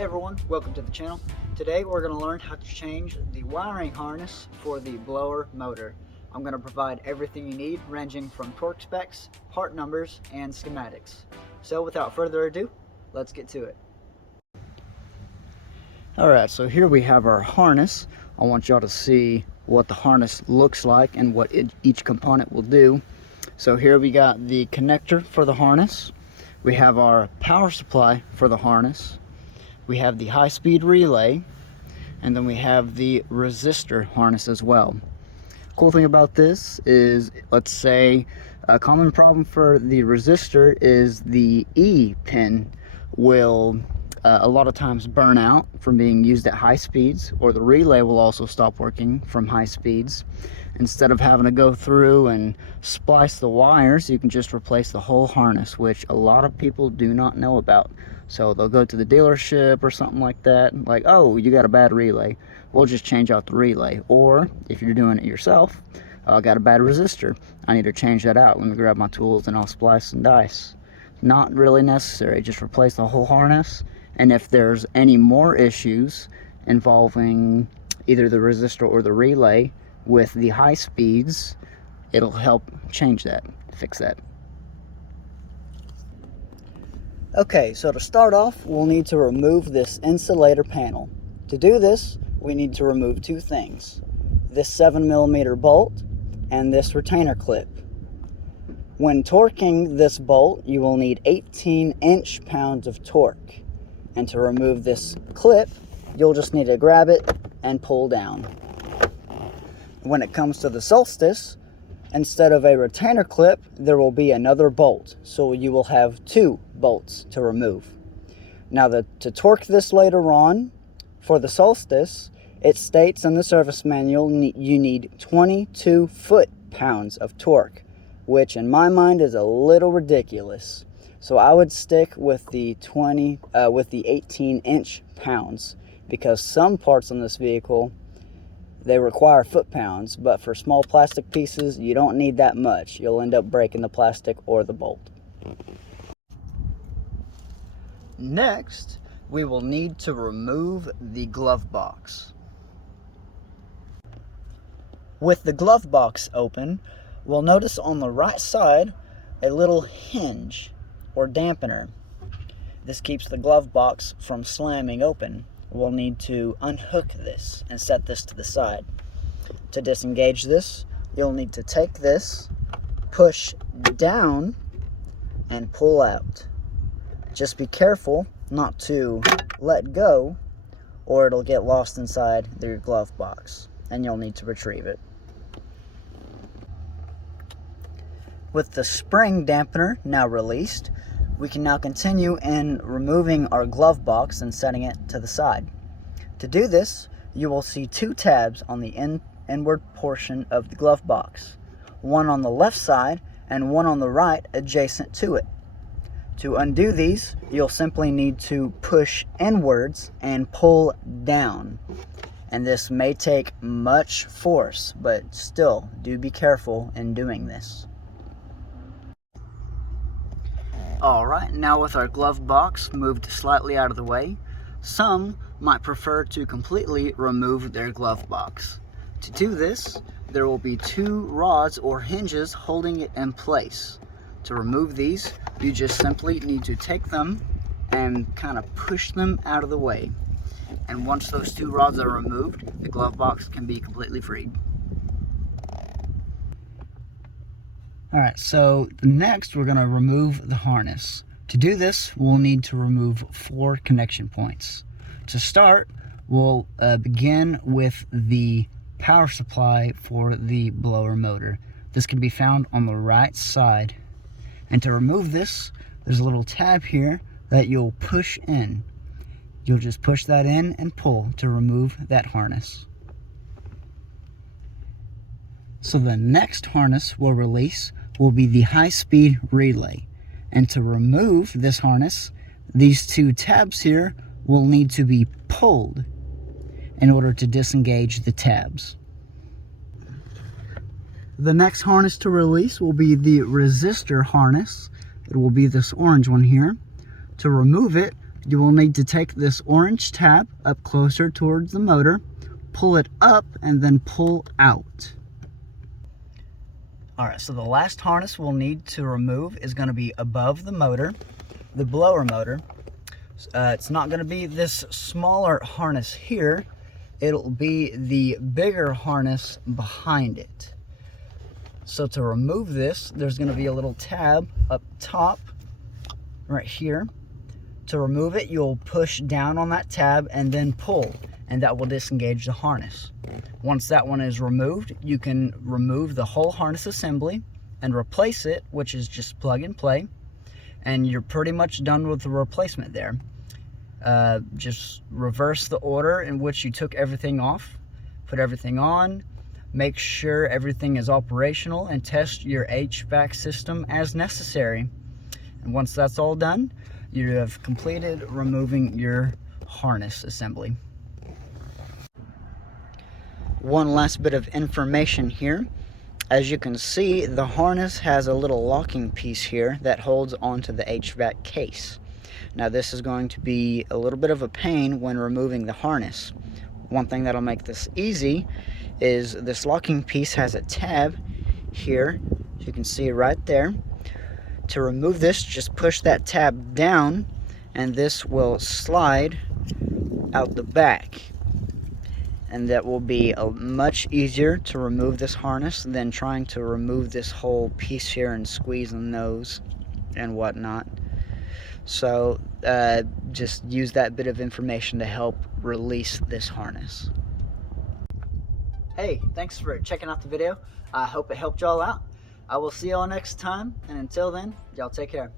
Hey everyone, welcome to the channel. Today we're going to learn how to change the wiring harness for the blower motor. I'm going to provide everything you need, ranging from torque specs, part numbers, and schematics. So without further ado, let's get to it. Alright, so here we have our harness. I want y'all to see what the harness looks like and what each component will do. So here we got the connector for the harness. We have our power supply for the harness. We have the high-speed relay, and then we have the resistor harness as well. Cool thing about this is, let's say a common problem for the resistor is the E pin will a lot of times burn out from being used at high speeds, or the relay will also stop working from high speeds. Instead of having to go through and splice the wires, you can just replace the whole harness, which a lot of people do not know about. So they'll go to the dealership or something like that, like, oh, you got a bad relay, we'll just change out the relay. Or if you're doing it yourself, I got a bad resistor, I need to change that out. Let me grab my tools and I'll splice and dice. Not really necessary, just replace the whole harness. And if there's any more issues involving either the resistor or the relay with the high speeds, it'll help change that, fix that. Okay, so to start off, we'll need to remove this insulator panel. To do this, we need to remove two things: this 7mm bolt and this retainer clip. When torquing this bolt, you will need 18 inch-pounds of torque. And to remove this clip, you'll just need to grab it and pull down. When it comes to the Solstice, instead of a retainer clip, there will be another bolt, so you will have two bolts to remove. Now, to torque this later on, for the Solstice, it states in the service manual you need 22 foot-pounds of torque, which in my mind is a little ridiculous. So I would stick with the 18 inch-pounds, because some parts on this vehicle, they require foot-pounds, but for small plastic pieces, you don't need that much. You'll end up breaking the plastic or the bolt. Next, we will need to remove the glove box. With the glove box open, we'll notice on the right side a little hinge or dampener. This keeps the glove box from slamming open. We'll need to unhook this and set this to the side. To disengage this, you'll need to take this, push down, and pull out. Just be careful not to let go, or it'll get lost inside your glove box, and you'll need to retrieve it. With the spring dampener now released, we can now continue in removing our glove box and setting it to the side. To do this, you will see two tabs on the inward portion of the glove box, one on the left side and one on the right adjacent to it. To undo these, you'll simply need to push inwards and pull down. And this may take much force, but still, do be careful in doing this. Alright, now with our glove box moved slightly out of the way, some might prefer to completely remove their glove box. To do this, there will be two rods or hinges holding it in place. To remove these, you just simply need to take them and kind of push them out of the way. And once those two rods are removed, the glove box can be completely freed. Alright, so next we're going to remove the harness. To do this, we'll need to remove 4 connection points. To start, we'll begin with the power supply for the blower motor. This can be found on the right side. And to remove this, there's a little tab here that you'll push in. You'll just push that in and pull to remove that harness. So the next harness we'll release will be the high-speed relay. And to remove this harness, these two tabs here will need to be pulled in order to disengage the tabs. The next harness to release will be the resistor harness. It will be this orange one here. To remove it, you will need to take this orange tab up closer towards the motor, pull it up, and then pull out. Alright, so the last harness we'll need to remove is going to be above the motor, the blower motor. It's not going to be this smaller harness here, it'll be the bigger harness behind it. So to remove this, there's going to be a little tab up top, right here. To remove it, you'll push down on that tab and then pull, and that will disengage the harness. Once that one is removed, you can remove the whole harness assembly and replace it, which is just plug and play, and you're pretty much done with the replacement there. Just reverse the order in which you took everything off, put everything on, make sure everything is operational, and test your HVAC system as necessary. And once that's all done, you have completed removing your harness assembly. One last bit of information here. As you can see, the harness has a little locking piece here that holds onto the HVAC case. Now this is going to be a little bit of a pain when removing the harness. One thing that'll make this easy is this locking piece has a tab here, as you can see right there. To remove this, just push that tab down and this will slide out the back. And that will be much easier to remove this harness than trying to remove this whole piece here and squeeze the nose and whatnot. So just use that bit of information to help release this harness. Hey, thanks for checking out the video. I hope it helped y'all out. I will see y'all next time, and until then, y'all take care.